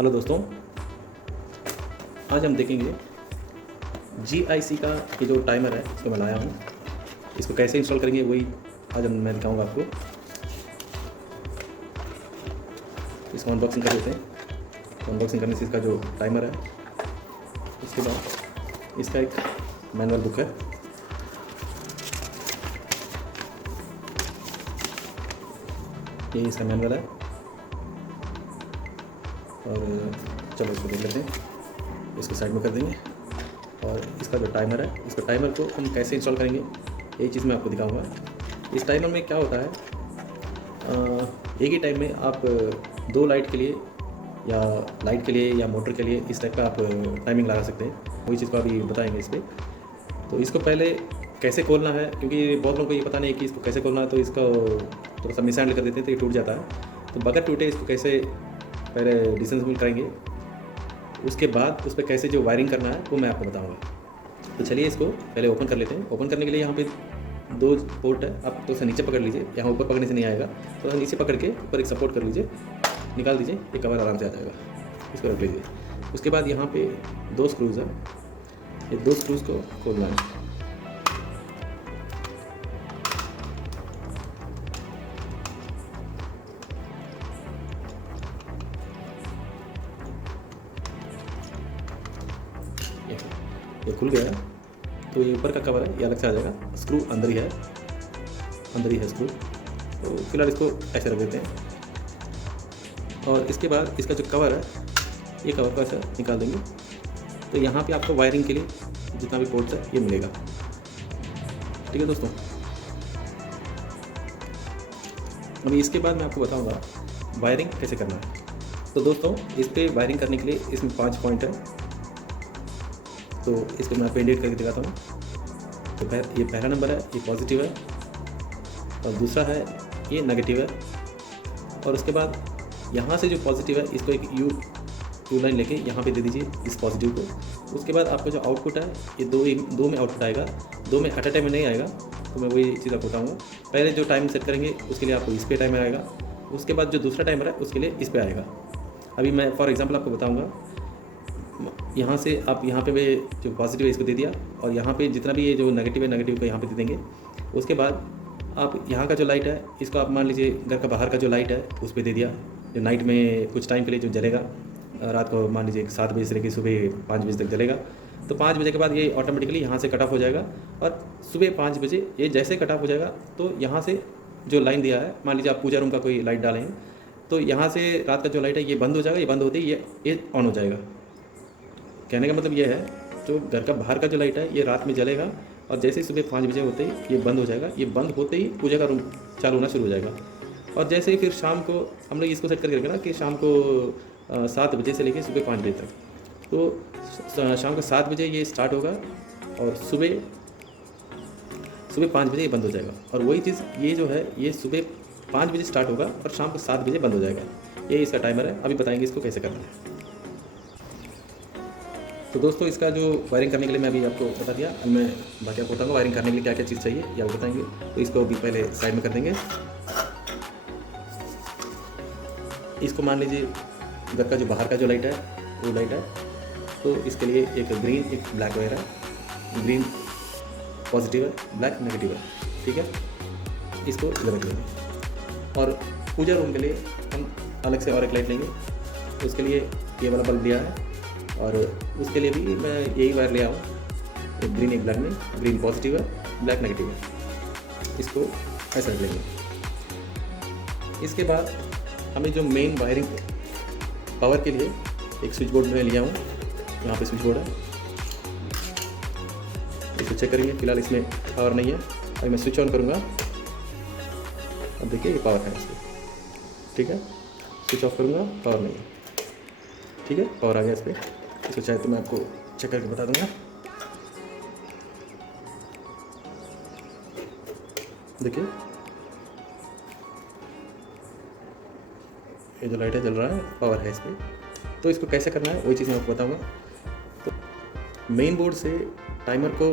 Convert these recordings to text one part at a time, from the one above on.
Hello दोस्तों, आज हम देखेंगे GIC का ये जो टाइमर है इसको मैं लाया हूँ। इसको कैसे इंस्टॉल करेंगे वही आज मैं दिखाऊंगा आपको। इसको अनबॉक्सिंग कर लेते हैं। अनबॉक्सिंग करने से इसका जो टाइमर है, उसके बाद इसका एक मैनुअल बुक है। ये इसका मैनुअल है और चलो इसको देख लेते हैं। इसको साइड में कर देंगे और इसका जो टाइमर है, इसका टाइमर को हम कैसे इंस्टॉल करेंगे यही चीज़ मैं आपको दिखाऊंगा। इस टाइमर में क्या होता है, एक ही टाइम में आप दो लाइट के लिए या मोटर के लिए इस टाइप का आप टाइमिंग लगा सकते हैं। वही चीज़ को अभी बताएंगे इस पर। तो इसको पहले कैसे खोलना है, क्योंकि बहुत लोगों को ये पता नहीं कि इसको कैसे खोलना है, तो इसको थोड़ा सा मिसहैंडल कर देते हैं तो ये टूट जाता है। तो बगैर टूटे इसको कैसे पहले डिसेंबल करेंगे, उसके बाद उस पर कैसे जो वायरिंग करना है वो मैं आपको बताऊंगा। तो चलिए इसको पहले ओपन कर लेते हैं। ओपन करने के लिए यहाँ पे दो पोर्ट है, आप तो उसे नीचे पकड़ लीजिए, यहाँ ऊपर पकड़ने से नहीं आएगा, तो नीचे पकड़ के ऊपर एक सपोर्ट कर लीजिए, निकाल दीजिए, ये कवर आराम से आ जाएगा। इसको रख लीजिए। उसके बाद यहाँ पे दो स्क्रूज़ हैं, ये दो स्क्रूज़ को खोलना है। ये खुल गया है, तो ये ऊपर का कवर है, ये अलग से आ जाएगा। स्क्रू अंदर ही है स्क्रू। तो फिलहाल इसको ऐसे रख देते हैं और इसके बाद इसका जो कवर है, ये कवर को ऐसा निकाल देंगे। तो यहाँ पे आपको वायरिंग के लिए जितना भी पोर्ट्स है ये मिलेगा। ठीक है दोस्तों, अभी इसके बाद मैं आपको बताऊँगा वायरिंग कैसे करना है। तो दोस्तों, इस पर वायरिंग करने के लिए इसमें 5 पॉइंट है, तो इसको मैं पेंडेट करके दिखाता हूँ। तो ये पहला नंबर है, ये पॉजिटिव है, और दूसरा है ये नेगेटिव है। और उसके बाद यहाँ से जो पॉजिटिव है इसको एक यू लाइन लेके यहाँ पे दे दीजिए इस पॉजिटिव को। उसके बाद आपका जो आउटपुट है ये दो में आउटपुट आएगा, दो में एट अ टाइम में नहीं आएगा। तो मैं वही चीज़ आपको बताऊँगा। पहले जो टाइम सेट करेंगे उसके लिए आपको इस पर टाइमर आएगा, उसके बाद जो दूसरा टाइमर है उसके लिए इस पर आएगा। अभी मैं फॉर एग्जाम्पल आपको बताऊँगा। यहाँ से आप यहाँ पे जो पॉजिटिव है इसको दे दिया, और यहाँ पे जितना भी ये जो नेगेटिव है नेगेटिव को यहाँ पे दे देंगे। उसके बाद आप यहाँ का जो लाइट है इसको आप मान लीजिए घर का बाहर का जो लाइट है उस पर दे दिया, जो नाइट में कुछ टाइम के लिए जो जलेगा, रात को मान लीजिए 7 बजे से लेकर सुबह 5 बजे तक जलेगा। तो 5 बजे के बाद ये ऑटोमेटिकली यहाँ से कट ऑफ हो जाएगा, और सुबह 5 बजे ये जैसे कट ऑफ हो जाएगा तो यहाँ से जो लाइन दिया है, मान लीजिए आप पूजा रूम का कोई लाइट डालें, तो यहाँ से रात का जो लाइट है ये बंद हो जाएगा। ये बंद होते ही ये ऑन हो जाएगा। कहने का मतलब ये है, जो घर का बाहर का जो लाइट है ये रात में जलेगा, और जैसे ही सुबह 5 बजे होते ही ये बंद हो जाएगा। ये बंद होते ही पूजा का रूम चालू होना शुरू हो जाएगा। और जैसे ही फिर शाम को हम लोग इसको सेट करके रखें ना कि शाम को 7 बजे से लेकर सुबह 5 बजे तक, तो शाम को 7 बजे ये स्टार्ट होगा और सुबह 5 बजे ये बंद हो जाएगा। और वही चीज़ ये जो है ये सुबह 5 बजे स्टार्ट होगा और शाम को 7 बजे बंद हो जाएगा। ये इसका टाइमर है। अभी बताएंगे इसको कैसे करना है। तो दोस्तों, इसका जो वायरिंग करने के लिए मैं अभी आपको बता दिया। अब मैं बाकी आपको बताऊँगा वायरिंग करने के लिए क्या क्या चीज़ चाहिए, ये आप बताएंगे। तो इसको अभी पहले साइड में कर देंगे। इसको मान लीजिए घर का जो बाहर का जो लाइट है वो लाइट है, तो इसके लिए एक ग्रीन एक ब्लैक वायर है। ग्रीन पॉजिटिव है, ब्लैक नेगेटिव है। ठीक है, इसको इधर रख देंगे। और पूजा रूम के लिए हम अलग से और एक लाइट लेंगे। तो उसके लिए ये वाला बल्ब लिया है, और उसके लिए भी मैं यही वायर ले आऊँ, एक ग्रीन एक ब्लैक में। ग्रीन पॉजिटिव है, ब्लैक नेगेटिव है। इसको ऐसा रख लेंगे। इसके बाद हमें जो मेन वायरिंग पावर के लिए एक स्विच बोर्ड में लिया हूँ, यहाँ पे स्विच बोर्ड है। इसको चेक करेंगे। फिलहाल इसमें पावर नहीं है। अभी मैं स्विच ऑन करूँगा, अब देखिए ये पावर है इसमें। ठीक है, स्विच ऑफ करूँगा, पावर नहीं है। ठीक है, पावर आ गया इस पर। इसको चाहे तो मैं आपको चेक करके बता दूंगा। देखिए ये जो लाइट है जल रहा है, पावर है इस पर। तो इसको कैसे करना है वही चीज़ मैं आपको बताऊंगा। तो मेन बोर्ड से टाइमर को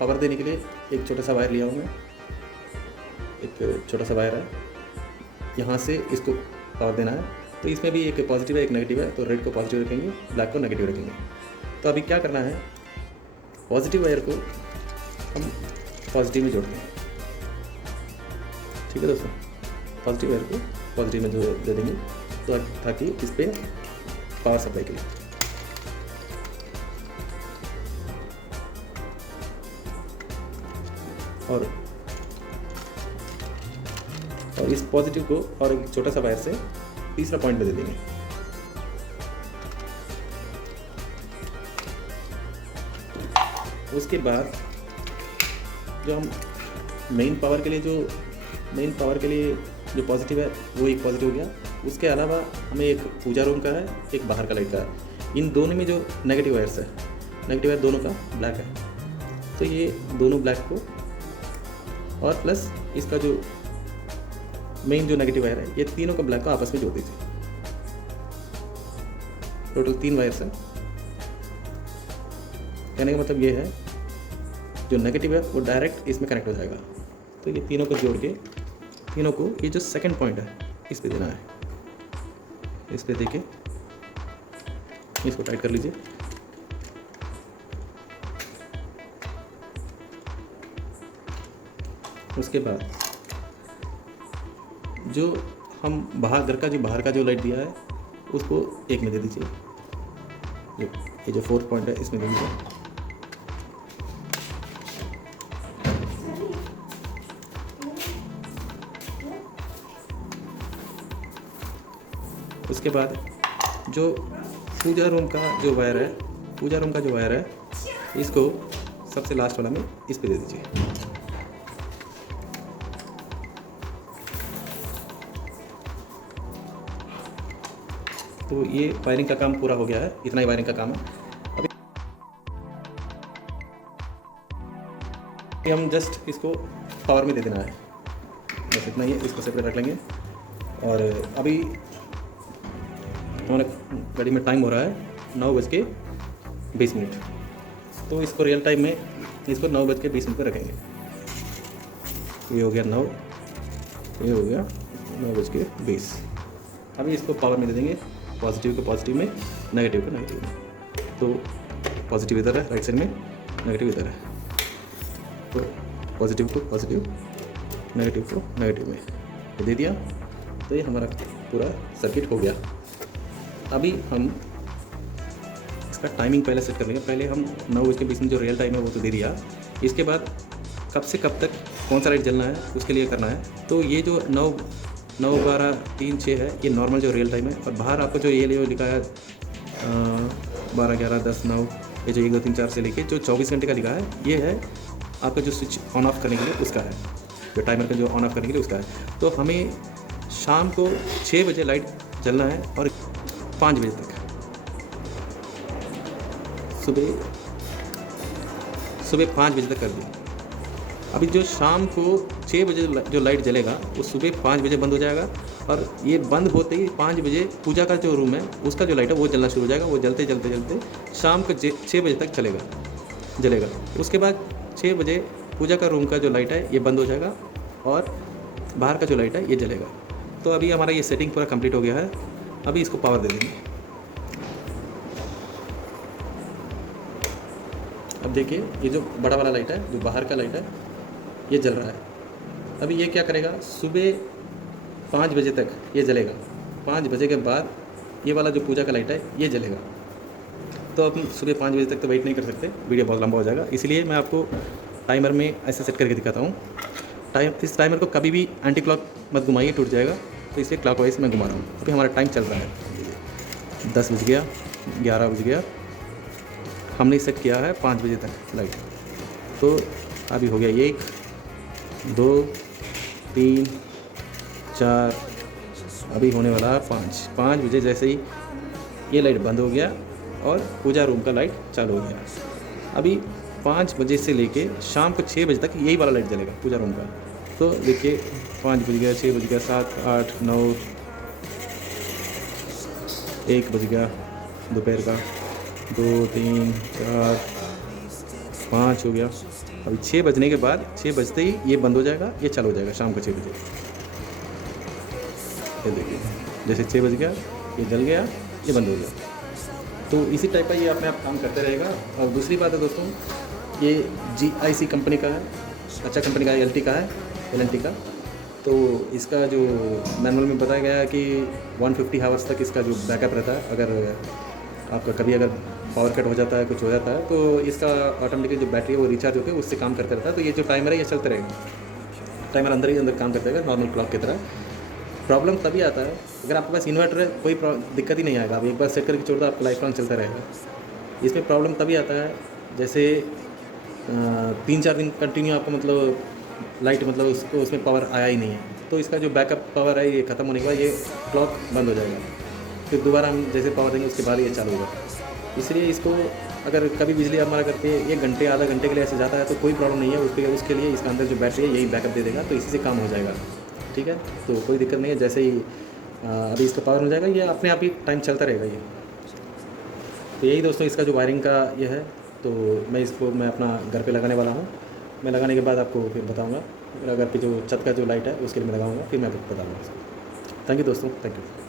पावर देने के लिए एक छोटा सा वायर लिया हूँ मैं। एक छोटा सा वायर है, यहाँ से इसको पावर देना है। तो इसमें भी एक पॉजिटिव है एक नेगेटिव है, तो रेड को पॉजिटिव रखेंगे, ब्लैक को नेगेटिव रखेंगे। तो अभी क्या करना है, पॉजिटिव वायर को हम पॉजिटिव में जोड़ते हैं। ठीक है दोस्तों, पॉजिटिव वायर को पॉजिटिव में दे देंगे तो ताकि इस पर पावर सप्लाई के लिए। और इस पॉजिटिव को और एक छोटा सा वायर से तीसरा पॉइंट में दे देंगे। उसके बाद जो हम मेन पावर के लिए जो पॉजिटिव है वो एक पॉजिटिव हो गया। उसके अलावा हमें एक पूजा रूम का है, एक बाहर का लाइट का है। इन दोनों में जो नेगेटिव वायर्स है, नेगेटिव वायर दोनों का ब्लैक है, तो ये दोनों ब्लैक को और प्लस इसका जो मेन जो नेगेटिव वायर है, ये तीनों का ब्लैक को आपस में जोड़ दीजिए। टोटल 3 वायर्स हैं। कहने का मतलब ये है जो नेगेटिव है वो डायरेक्ट इसमें कनेक्ट हो जाएगा। तो ये तीनों को जोड़ के तीनों को ये जो सेकंड पॉइंट है इस पे देना है। इस पे देके इसको टाइट कर लीजिए। उसके बाद जो हम बाहर का जो लाइट दिया है उसको एक में दे दीजिए। ये जो 4th पॉइंट है इसमें दे दीजिए। उसके बाद जो पूजा रूम का जो वायर है इसको सबसे लास्ट वाला में इस पे दे दीजिए। तो ये वायरिंग का काम पूरा हो गया है, इतना ही वायरिंग का काम है। अभी हम जस्ट इसको पावर में दे देना है, बस इतना ही है। इसको सेपरेट रख लेंगे। और अभी हमारे घड़ी में टाइम हो रहा है 9:20। तो इसको रियल टाइम में इसको 9:20 पर रखेंगे। ये हो गया 9, ये हो गया 9:20। अभी इसको पावर में दे देंगे, पॉजिटिव को पॉजिटिव में, नेगेटिव को नेगेटिव में। तो पॉजिटिव इधर है राइट साइड में, नेगेटिव इधर है। तो पॉजिटिव को पॉजिटिव, नेगेटिव को नेगेटिव में दे दिया। तो ये हमारा पूरा सर्किट हो गया। अभी हम इसका टाइमिंग पहले सेट कर लेंगे। पहले हम 9:20 में जो रियल टाइम है वो तो दे दिया। इसके बाद कब से कब तक कौन सा लाइट जलना है उसके लिए करना है। तो ये जो 9, 12, 3, 6 है ये नॉर्मल जो रियल टाइम है। और बाहर आपको जो ये लिखा है 12, 11, 10, 9, ये जो 1, 2, 3, 4 से लेके जो 24 घंटे का लिखा है ये है आपका जो स्विच ऑन ऑफ करने के लिए उसका है, जो टाइमर का जो ऑन ऑफ करने के लिए उसका है। तो हमें शाम को 6 बजे लाइट जलना है और 5 बजे तक, सुबह 5 बजे तक कर दिया। अभी जो शाम को 6 बजे जो लाइट जलेगा वो सुबह 5 बजे बंद हो जाएगा। और ये बंद होते ही 5 बजे पूजा का जो रूम है उसका जो लाइट है वो जलना शुरू हो जाएगा। वो जलते शाम को 6 बजे तक जलेगा। उसके बाद 6 बजे पूजा का रूम का जो लाइट है ये बंद हो जाएगा और बाहर का जो लाइट है ये जलेगा। तो अभी हमारा ये सेटिंग पूरा कंप्लीट हो गया है। अभी इसको पावर दे देंगे। अब देखिए ये जो बड़ा वाला लाइट है, जो बाहर का लाइट है, ये जल रहा है। अभी ये क्या करेगा, सुबह 5 बजे तक ये जलेगा। 5 बजे के बाद ये वाला जो पूजा का लाइट है ये जलेगा। तो अब सुबह 5 बजे तक तो वेट नहीं कर सकते, वीडियो बहुत लंबा हो जाएगा। इसलिए मैं आपको टाइमर में ऐसे सेट करके दिखाता हूँ। इस टाइमर को कभी भी एंटी क्लॉक मत घुमाइए, टूट जाएगा। तो इसलिए क्लॉक वाइज मैं घुमा रहा हूँ। अभी हमारा टाइम चल रहा है 10 बज गया, 11 बज गया। हमने सेट किया है 5 बजे तक लाइट। तो अभी हो गया 1, 2, 3, 4, अभी होने वाला है 5। 5 बजे जैसे ही ये लाइट बंद हो गया और पूजा रूम का लाइट चालू हो गया। अभी 5 बजे से लेके शाम को 6 बजे तक यही वाला लाइट जलेगा पूजा रूम का। तो देखिए 5 बज गया, 6 बज गया, 7, 8, 9, 1 बज गया दोपहर का, 2, 3, 4, 5 हो गया। अभी 6 बजने के बाद 6 बजते ही ये बंद हो जाएगा, ये चालू हो जाएगा शाम को 6 बजे। ये देखिए जैसे 6 बज गया ये जल गया, ये बंद हो गया। तो इसी टाइप का ये अपने आप काम करते रहेगा। और दूसरी बात है दोस्तों, ये GIC कंपनी का है, अच्छा कंपनी का है, LT का है, LNT का। तो इसका जो मैनुअल में बताया गया है कि 150 हावर्स तक इसका जो बैकअप रहता है। अगर आपका कभी अगर पावर कट हो जाता है, कुछ हो जाता है, तो इसका ऑटोमेटिकली जो बैटरी है वो रिचार्ज होकर उससे काम करता रहता है। तो ये जो टाइमर है ये चलते रहेगा, टाइमर अंदर ही अंदर काम करता रहेगा नॉर्मल क्लॉक की तरह। प्रॉब्लम तभी आता है अगर आपके पास इन्वर्टर है, कोई दिक्कत ही नहीं आएगा। आप एक बार सेट करके छोड़ दो, आपका लाइफ लॉन्ग चलता रहेगा। इसमें प्रॉब्लम तभी आता है जैसे 3-4 दिन कंटिन्यू आपको मतलब लाइट मतलब उसको उसमें पावर आया ही नहीं है, तो इसका जो बैकअप पावर है ये ख़त्म होने के बाद ये क्लॉक बंद हो जाएगा। फिर दोबारा हम जैसे पावर देंगे उसके बाद ये चालू होगा। इसलिए इसको अगर कभी बिजली हमारा करके 1 घंटे आधा घंटे के लिए ऐसे जाता है तो कोई प्रॉब्लम नहीं है उसके लिए इसका अंदर जो बैटरी है यही बैकअप दे देगा, तो इसी से काम हो जाएगा। ठीक है, तो कोई दिक्कत नहीं है। जैसे ही अभी इसका पावर हो जाएगा ये अपने आप ही टाइम चलता रहेगा ये। तो यही दोस्तों इसका जो वायरिंग का ये है। तो मैं अपना घर पे लगाने वाला हूँ। मैं लगाने के बाद आपको फिर बताऊँगा। मेरा घर पे जो छत का जो लाइट है उसके लिए मैं लगाऊँगा, फिर मैं बताऊँगा। थैंक यू दोस्तों, थैंक यू।